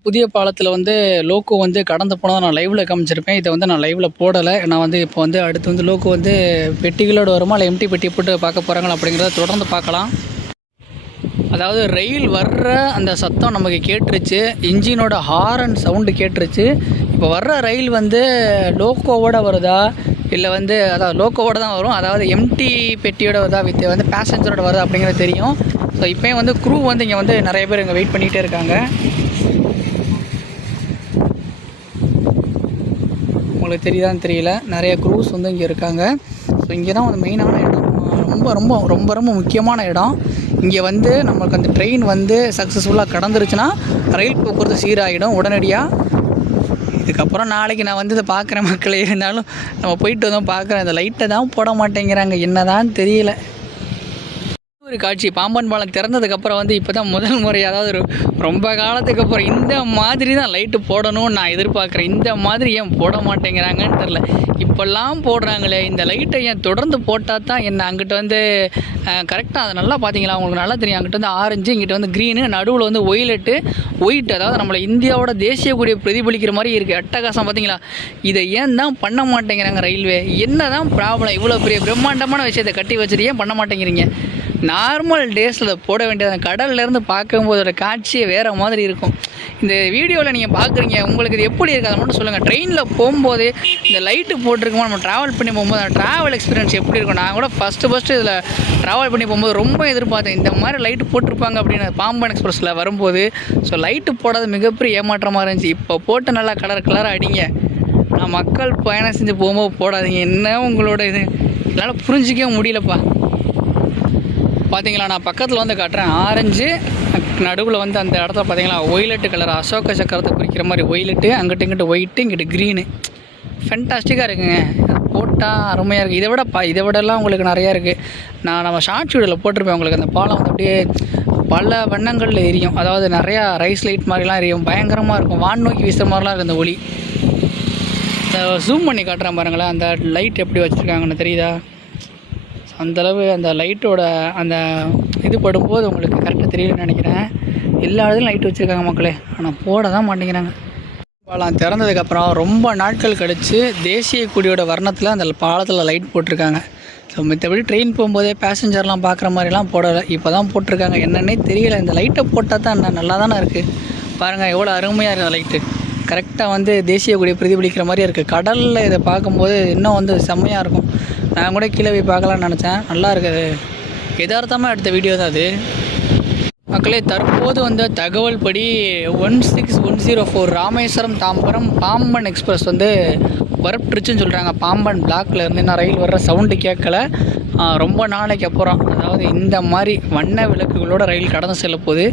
புதிய பாலத்தில வந்து லோகோ வந்து கடந்து போனத நான் லைவ்ல காமிச்சிருப்பேன். இத வந்து நான் லைவ்ல போடல. நான் வந்து இப்போ வந்து அடுத்து வந்து லோகோ வந்து பெட்டிகளோட வருமா? இல்ல எம்ப்டி பெட்டிய போட்டு பார்க்க போறாங்களா? அப்படிங்கிறத தொடர்ந்து பார்க்கலாம். அதாவது ரயில் வர்ற அந்த சத்தம் நமக்கு கேட்டுருச்சு. இன்ஜினோட ஹாரன் சவுண்டு கேட்டுருச்சு. இப்போ வர்ற ரயில் வந்து லோகோவோட வருதா? இல்ல வந்து அதாவது லோகோவோட தான் வரும். அதாவது எம்ப்டி பெட்டியோட வருதா? வித் வந்து பேசஞ்சரோட வருதா? அப்படிங்கிறது தெரியும். ஸோ இப்பயும் வந்து க்ரூ வந்து இங்க வந்து நெறைய பேர் இங்க வெயிட் பண்ணிட்டே இருக்காங்க. உங்களுக்கு தெரியுதான்னு தெரியல. நிறைய க்ரூஸ் வந்து இங்கே இருக்காங்க. ஸோ இங்கே தான் வந்து மெயினான இடம். ரொம்ப ரொம்ப ரொம்ப ரொம்ப முக்கியமான இடம். இங்கே வந்து நமக்கு அந்த ட்ரெயின் வந்து சக்ஸஸ்ஃபுல்லாக கடந்துருச்சுன்னா ரயில் போக்குவரத்து சீராகிடும் உடனடியாக. இதுக்கப்புறம் நாளைக்கு நான் வந்து இதை பார்க்குறேன் மக்களே. இருந்தாலும் நம்ம போயிட்டு வந்தோம் பார்க்குறேன். இந்த லைட்டை தான் போட மாட்டேங்கிறாங்க, என்னதான் தெரியல. ஒரு காட்சி பாம்பன் பாலம் திறந்ததுக்கப்புறம் வந்து இப்போ தான் முதல் முறை, அதாவது ரொம்ப காலத்துக்கு அப்புறம் இந்த மாதிரி தான் லைட்டு போடணும்னு நான் எதிர்பார்க்குறேன். இந்த மாதிரி ஏன் போட மாட்டேங்கிறாங்கன்னு தெரில. இப்போல்லாம் போடுறாங்களே, இந்த லைட்டை ஏன் தொடர்ந்து போட்டால் தான் என்ன அங்கிட்ட வந்து கரெக்டாக அதை நல்லா பார்த்தீங்களா? உங்களுக்கு நல்லா தெரியும். அங்கிட்ட வந்து ஆரஞ்சு, இங்கிட்ட வந்து க்ரீனு, நடுவில் வந்து ஒயிட், அதாவது நம்மளை இந்தியாவோட தேசிய கொடியை பிரதிபலிக்கிற மாதிரி இருக்குது. அட்டகாசம் பார்த்தீங்களா? இதை ஏன் தான் பண்ண மாட்டேங்கிறாங்க ரயில்வே? என்ன தான் ப்ராப்ளம்? இவ்வளோ பெரிய பிரம்மாண்டமான விஷயத்தை கட்டி வச்சுட்டு ஏன் பண்ண மாட்டேங்கிறீங்க? நார்மல் டேஸில் போட வேண்டியது. கடல்லேருந்து பார்க்கும்போதோட காட்சியே வேறு மாதிரி இருக்கும். இந்த வீடியோவில் நீங்கள் பார்க்குறீங்க, உங்களுக்கு இது எப்படி இருக்குது அதை மட்டும் சொல்லுங்கள். ட்ரெயினில் போகும்போது இந்த லைட்டு போட்டிருக்கோம், நம்ம ட்ராவல் பண்ணி போகும்போது அந்த ட்ராவல் எக்ஸ்பீரியன்ஸ் எப்படி இருக்கும்? நான் கூட ஃபஸ்ட்டு இதில் ட்ராவல் பண்ணி போகும்போது ரொம்ப எதிர்பார்த்தேன், இந்த மாதிரி லைட்டு போட்டிருப்பாங்க அப்படின்னு பாம்பன் எக்ஸ்பிரஸில் வரும்போது. ஸோ லைட்டு போடாத மிகப்பெரிய ஏமாற்றமாக இருந்துச்சு. இப்போ போட்டு நல்லா கலராக அடிங்க. நான் மக்கள் பயணம் செஞ்சு போகும்போது போடாதீங்க. என்ன உங்களோட இது என்னால் புரிஞ்சிக்கவே முடியலப்பா. பார்த்தீங்களா, நான் பக்கத்தில் வந்து காட்டுறேன். ஆரஞ்சு, நடுவில் வந்து அந்த இடத்துல பார்த்தீங்களா ஒயிலட்டு கலர், அசோக சக்கரத்தை குறிக்கிற மாதிரி ஒயிலட்டு, அங்கிட்ட இங்கிட்ட ஒயிட்டு, இங்கிட்ட க்ரீனு. ஃபென்டாஸ்டிக்காக இருக்குங்க. போட்டால் அருமையாக இருக்குது. இதை விடலாம் உங்களுக்கு நிறையா இருக்குது. நம்ம ஷார்ட் வீடியோவில் போட்டிருப்பேன். உங்களுக்கு அந்த பாலம் வந்து அப்படியே பல வண்ணங்களில் எரியும். அதாவது நிறையா ரைஸ் லைட் மாதிரிலாம் எரியும். பயங்கரமாக இருக்கும். வான் நோக்கி வீசுகிற மாதிரிலாம் இருக்குது அந்த ஒளி. ஜூம் பண்ணி காட்டுறேன் பாருங்களேன். அந்த லைட் எப்படி வச்சுருக்காங்கன்னு தெரியுதா? அந்தளவு அந்த லைட்டோட அந்த இது படும்போது உங்களுக்கு கரெக்டாக தெரியலன்னு நினைக்கிறேன். எல்லா இடத்துலையும் லைட் வச்சுருக்காங்க மக்களே, ஆனால் போட தான் மாட்டேங்கிறாங்க. பாலம் திறந்ததுக்கப்புறம் ரொம்ப நாட்கள் கழித்து தேசிய கொடியோட வர்ணத்தில் அந்த பாலத்தில் லைட் போட்டிருக்காங்க. ஸோ மற்றபடி ட்ரெயின் போகும்போதே பேசஞ்சர்லாம் பார்க்குற மாதிரிலாம் போடலை, இப்போ தான் போட்டிருக்காங்க. என்னென்னே தெரியல. இந்த லைட்டை போட்டால் தான் நல்லா தானே இருக்குது. பாருங்கள் எவ்வளோ அருமையாக இருக்குது லைட்டு. கரெக்டாக வந்து தேசிய கொடியை பிரதிபலிக்கிற மாதிரியே இருக்குது. கடலில் இதை பார்க்கும்போது இன்னும் வந்து செம்மையாக இருக்கும். நான் கூட கீழே போய் பார்க்கலான்னு நினச்சேன். நல்லா இருக்குது. யதார்த்தமாக எடுத்த வீடியோ தான் அது மக்களே. தற்போது வந்த தகவல் படி 16104 ராமேஸ்வரம் தாம்பரம் பாம்பன் எக்ஸ்பிரஸ் வந்து வரப்பிட்டுருச்சுன்னு சொல்கிறாங்க. பாம்பன் பிளாக்ல இருந்து நான் ரயில் வர்ற சவுண்டு கேட்கல. ரொம்ப நாளைக்கு அப்புறம், அதாவது இந்த மாதிரி வண்ண விளக்குகளோட ரயில் கடந்து செல்ல போகுது.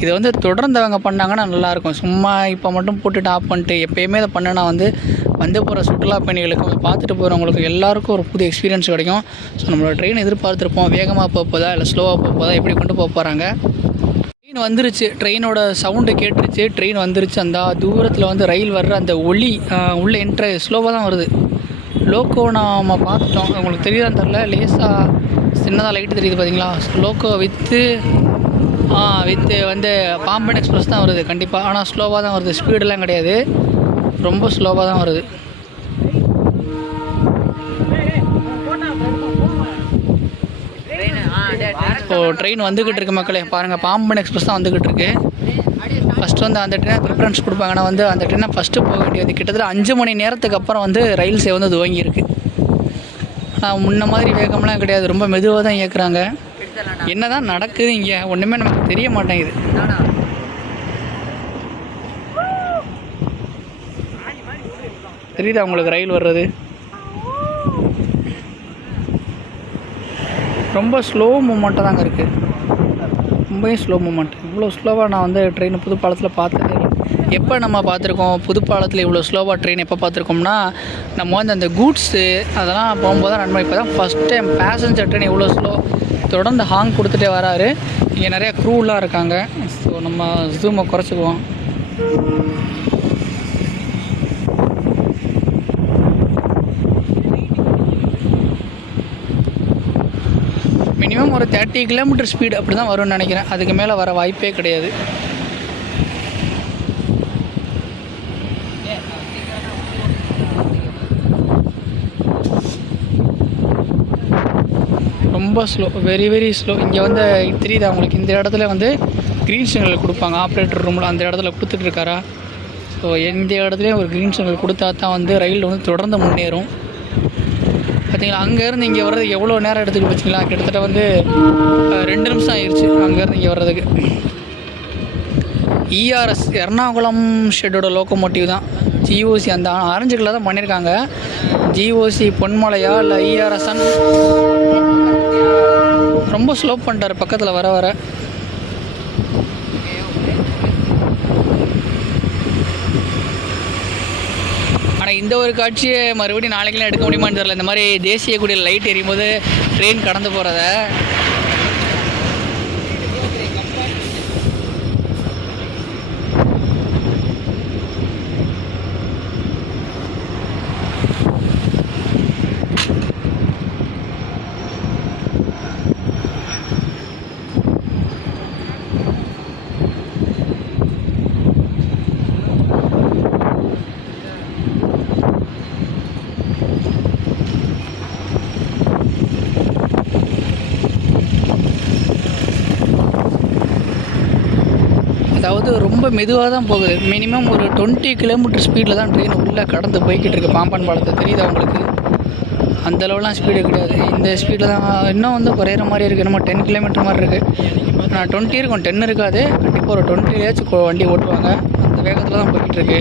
இதை வந்து தொடர்ந்து அவங்க பண்ணாங்கன்னா நல்லாயிருக்கும். சும்மா இப்போ மட்டும் போட்டுட்டு ஆஃப் பண்ணிட்டு எப்போயுமே இதை பண்ணனா வந்து போகிற சுற்றுலா பயணிகளுக்கும் பார்த்துட்டு போகிறவங்களுக்கு எல்லாருக்கும் ஒரு புது எக்ஸ்பீரியன்ஸ் கிடைக்கும். ஸோ நம்மளோட ட்ரெயின் எதிர்பார்த்துருப்போம். வேகமாக போகுதா இல்லை ஸ்லோவாக போகுதா, எப்படி கொண்டு போகிறாங்க. ட்ரெயின் வந்துருச்சு. ட்ரெயினோட சவுண்டு கேட்டுருச்சு. ட்ரெயின் வந்துருச்சு. அந்த தூரத்தில் வந்து ரயில் வர்ற அந்த ஒளி உள்ளே என்ட்ரு ஸ்லோவாக தான் வருது. லோக்கோ நாம் பார்த்துட்டோம். உங்களுக்கு தெரியுதான்னு தெரில, லேசாக சின்னதாக லைட்டு தெரியுது பார்த்தீங்களா? லோக்கோ வித்து வந்து பாம்பன் எக்ஸ்பிரஸ் தான் வருது கண்டிப்பாக. ஆனால் ஸ்லோவாக தான் வருது, ஸ்பீடெல்லாம் கிடையாது, ரொம்ப ஸ்லோவாக தான் வருது. இப்போ ட்ரெயின் வந்துக்கிட்டு இருக்கு மக்களே. பாருங்கள், பாம்பன் எக்ஸ்பிரஸ் தான் வந்துக்கிட்டு இருக்கு. ஃபஸ்ட்டு வந்து அந்த ட்ரெயினை ப்ரிஃபரன்ஸ் கொடுப்பாங்கன்னா வந்து அந்த ட்ரெயினை ஃபஸ்ட்டு போக வேண்டியது. கிட்டத்தட்ட 5 மணி நேரத்துக்கு அப்புறம் வந்து ரயில் சேவை வந்து துவங்கியிருக்கு. ஆனால் முன்ன மாதிரி வேகம்லாம் கிடையாது, ரொம்ப மெதுவாக தான் இயக்குறாங்க. என்ன தான் நடக்குது இங்கே ஒன்றுமே நமக்கு தெரிய மாட்டேங்குது. தெரியுதா உங்களுக்கு ரயில் வர்றது? ரொம்ப ஸ்லோ மூமெண்ட்டாக தாங்க இருக்குது. ரொம்பவே ஸ்லோ மூமெண்ட். இவ்வளோ ஸ்லோவாக நான் வந்து ட்ரெயின் புது பாலத்தில் பார்த்ததே இல்லை. எப்போ நம்ம பார்த்துருக்கோம் புது பாலத்தில் இவ்வளோ ஸ்லோவாக ட்ரெயின் எப்போ பார்த்துருக்கோம்னா, நம்ம வந்து அந்த கூட்ஸு அதெல்லாம் போகும்போது தான் நன்மை. இப்போ தான் ஃபஸ்ட் டைம் பேசஞ்சர் ட்ரெயின் இவ்வளோ ஸ்லோ. தொடர்ந்து ஹாங் கொடுத்துட்டே வராரு. இங்கே நிறையா க்ரூலாம் இருக்காங்க. ஸோ நம்ம ஜூமை குறைச்சிக்குவோம். மினிமம் ஒரு 30 கிலோமீட்டர் ஸ்பீடு அப்படி தான் வரும்னு நினைக்கிறேன். அதுக்கு மேலே வர வாய்ப்பே கிடையாது. ரொம்ப ஸ்லோ, வெரி வெரி ஸ்லோ. இங்கே வந்து தெரியுதா உங்களுக்கு, இந்த இடத்துல வந்து க்ரீன் சிக்னல் கொடுப்பாங்க ஆப்ரேட்டர் ரூமில், அந்த இடத்துல கொடுத்துட்ருக்காரா. ஸோ எந்த இடத்துலையும் ஒரு க்ரீன் சிக்னல் கொடுத்தா தான் வந்து ரயில் வந்து தொடர்ந்து முன்னேறும். பார்த்தீங்களா, அங்கேருந்து இங்கே வர்றதுக்கு எவ்வளோ நேரம் எடுத்துகிட்டு வச்சிங்களா, கிட்டத்தட்ட வந்து 2 நிமிஷம் ஆயிடுச்சு அங்கேருந்து இங்கே வர்றதுக்கு. இஆர்எஸ் எர்ணாகுளம் ஷெட்டோட லோக்கோமோட்டிவ் தான். ஜிஓசி அந்த ஆரஞ்சு கலர் தான் பண்ணியிருக்காங்க. ஜிஓசி பொன்மலையா இல்லை இஆர்எஸ்ஸான் ரொம்ப ஸ்லோ பண்ணிட்டார் பக்கத்தில் வர வர. ஆனால் இந்த ஒரு காட்சியை மறுபடியும் நாளைக்கெல்லாம் எடுக்க முடியுமான்னு தெரியல. இந்த மாதிரி தேசிய கொடியில் லைட் எரியும் போது ட்ரெயின் கடந்து போகிறத. அதாவது ரொம்ப மெதுவாக தான் போகுது. மினிமம் ஒரு 20 கிலோமீட்டர் ஸ்பீடில் தான் ட்ரெயின் உள்ளே கடந்து போய்கிட்டு இருக்குது பாம்பன் பாலத்தை. தெரியுதா உங்களுக்கு, அந்தளவுலாம் ஸ்பீடு கிடையாது. இந்த ஸ்பீடில் தான் இன்னும் வந்து குறையிற மாதிரி இருக்குது. நம்ம 10 கிலோமீட்டர் மாதிரி இருக்குது. நான் 20 இருக்கும், 10 இருக்காது. கண்டிப்பாக ஒரு 20லேயாச்சும் வண்டி ஓட்டுவாங்க. அந்த வேகத்தில் தான் போய்கிட்டு இருக்கு.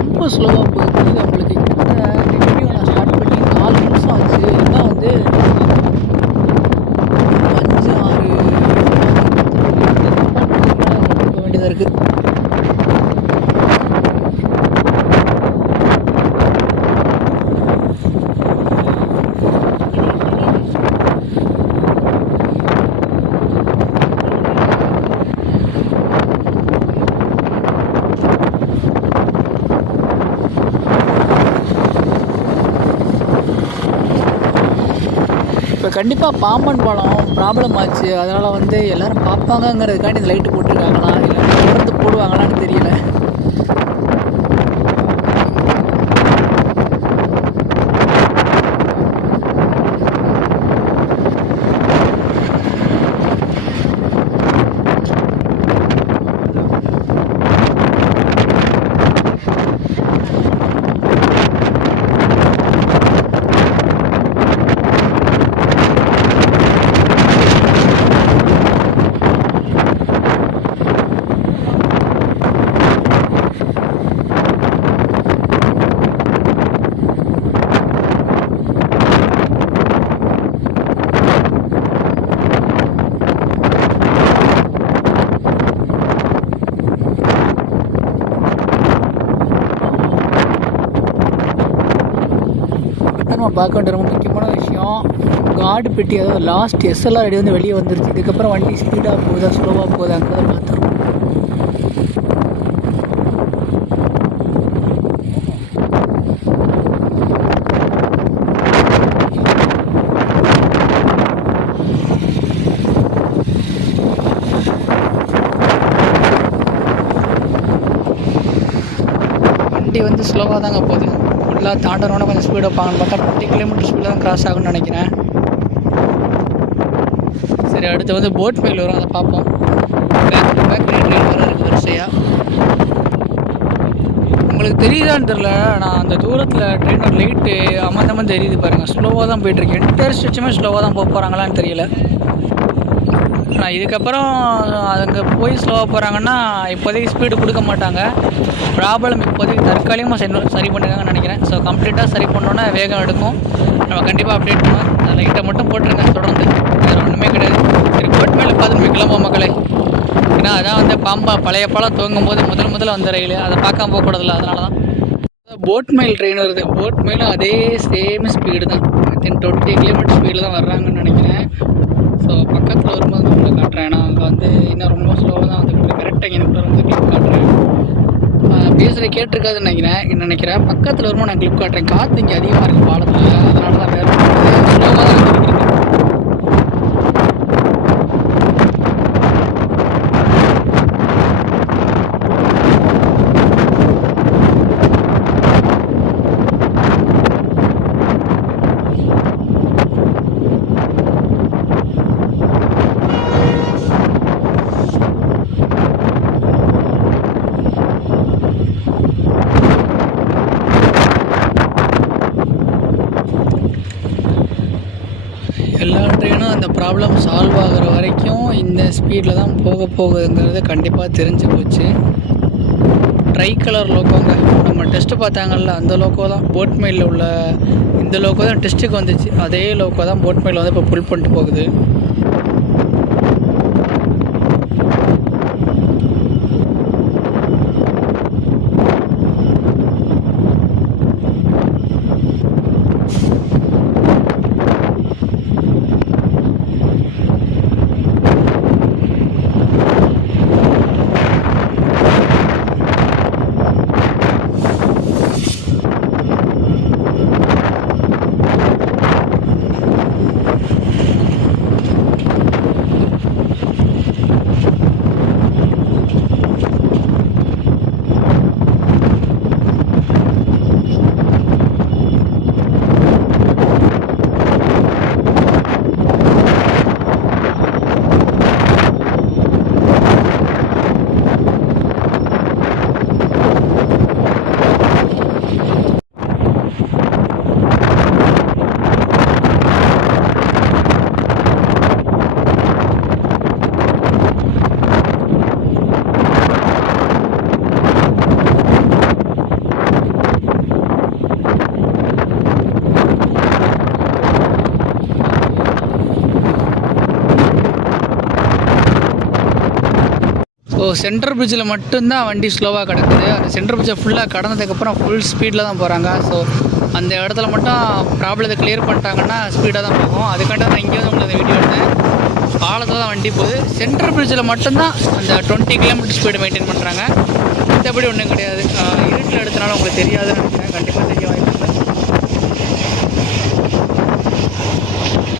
ரொம்ப ஸ்லோவாக போகுது. நம்மளுக்கு கிட்டத்தட்ட வீடியோ நான் ஸ்டார்ட் பண்ணி 4 நிமிஷம் ஆச்சு. இன்னும் வந்து 5, 6 போக வேண்டியதாக இருக்குது. இப்போ கண்டிப்பாக பாம்பன் பாலம் ப்ராப்ளம் ஆச்சு. அதனால் வந்து எல்லோரும் பார்ப்பாங்கங்கிறதுக்காண்டி இந்த லைட்டு போட்டிருக்காங்களா இல்லை தொடர்ந்து போடுவாங்களான்னு தெரியல. நம்ம பார்க்க வேண்டிய ரொம்ப முக்கியமான விஷயம், கார்டு பெட்டி, அதாவது லாஸ்ட் எஸ்எல்ஆர் ரெடி வந்து வெளியே வந்துருச்சு. இதுக்கப்புறம் வண்டி ஸ்பீடாக போகுதா ஸ்லோவாக போகுதாங்கிறத பார்த்துருவோம். வண்டி வந்து ஸ்லோவாக தாங்க போகுது. ஃபுல்லாக தாண்டனோட கொஞ்சம் ஸ்பீட் வைப்பாங்கன்னு பார்த்தா 20 கிலோமீட்டர் ஸ்பீடில் தான் கிராஸ் ஆகும்னு நினைக்கிறேன். சரி, அடுத்து வந்து போட் ஃபெயில் வரும், அதை பார்ப்போம். பேக் டு பேக் ட்ரெயின் வர இருக்குது வரிசையாக. உங்களுக்கு தெரியுதான்னு தெரில, நான் அந்த தூரத்தில் ட்ரெயினோட லைட்டு அமர்ந்தமாக தெரியுது பாருங்கள். ஸ்லோவாக தான் போயிட்டுருக்கு. என்டையர் ஸ்ட்ரெச்சுமே ஸ்லோவாக தான் போக போகிறாங்களான்னு தெரியல. நான் இதுக்கப்புறம் அங்கே போய் ஸ்லோவாக போகிறாங்கன்னா இப்போதைக்கு ஸ்பீடு கொடுக்க மாட்டாங்க. ப்ராப்ளம் இப்போதைக்கு தற்காலிகமாக சரி பண்ணுறாங்கன்னு நினைக்கிறேன். ஸோ கம்ப்ளீட்டாக சரி பண்ணோன்னா வேகம் எடுக்கும். நம்ம கண்டிப்பாக அப்டேட் பண்ணுவோம். அந்த லைட்டை மட்டும் போட்டுருங்க தொடர்ந்து, வேறு ஒன்றுமே கிடையாது. சரி, போட் மேலே பார்த்து கிளம்புவோம் மக்களே. ஏன்னா அதான் வந்து பாம்பா பழைய பாலம் துவங்கும் போது முதல்ல வந்த ரயில், அதை பார்க்காம போகக்கூடாதுல்ல, அதனால தான். போட் மைல் ட்ரெயின் வருது. போட் மைலும் அதே சேம் ஸ்பீடு தான், வித்தின் 20 கிலோமீட்டர் ஸ்பீடில் தான் வர்றாங்கன்னு நினைக்கிறேன். ஸோ பக்கத்தில் வரும்போது நான் உங்களுக்கு காட்டுறேன். ஏன்னா அங்கே வந்து இன்னும் ரொம்ப ஸ்லோவாக தான் வந்து கரெக்டாக எனக்கு வந்து கிளிப் காட்டுறேன். பேசுகிற கேட்டிருக்காதுன்னு நினைக்கிறேன். பக்கத்தில் வரும்போது நான் கிளிப் காட்டுறேன். காற்று இங்கே அதிகமாக இருக்குது பாலத்தில், அதனால தான் வேறு ஸ்லோவாக தான் வந்துருக்கு. எல்லா ட்ரெயினும் அந்த ப்ராப்ளம் சால்வ் ஆகிற வரைக்கும் இந்த ஸ்பீடில் தான் போகுதுங்கிறது கண்டிப்பாக தெரிஞ்சு போச்சு. ட்ரை கலர் லோக்கோங்க, நம்ம டெஸ்ட்டு பார்த்தாங்கல்ல அந்த லோக்கோ தான் போட் மெயிலில் உள்ள. இந்த லோக்கோ தான் டெஸ்ட்டுக்கு வந்துச்சு, அதே லோக்கோ தான் போட் மெயில் வந்து இப்போ புல் பண்ணிட்டு போகுது. ஸோ சென்ட்ரல் பிரிட்ஜில் மட்டும்தான் வண்டி ஸ்லோவாக கிடக்குது. அந்த சென்ட்ரல் பிரிட்ஜை ஃபுல்லாக கடந்ததுக்கப்புறம் ஃபுல் ஸ்பீடில் தான் போகிறாங்க. ஸோ அந்த இடத்துல மட்டும் ப்ராப்ளத்தை கிளியர் பண்ணிட்டாங்கன்னா ஸ்பீடாக தான் போகும். அதுக்காண்டி நான் இங்கே வந்து உங்களுக்கு வீடியோ எடுத்தேன். பாலத்தில் தான் வண்டி போகுது. சென்ட்ரல் பிரிட்ஜில் மட்டும்தான் அந்த 20 கிலோமீட்டர் ஸ்பீடு மெயின்டைன் பண்ணுறாங்க. மற்றபடி ஒன்றும் கிடையாது. இருட்டில் எடுத்தனால உங்களுக்கு தெரியாதுன்னு நினைக்கிறேன். கண்டிப்பாக தெரிய வாய்ப்பு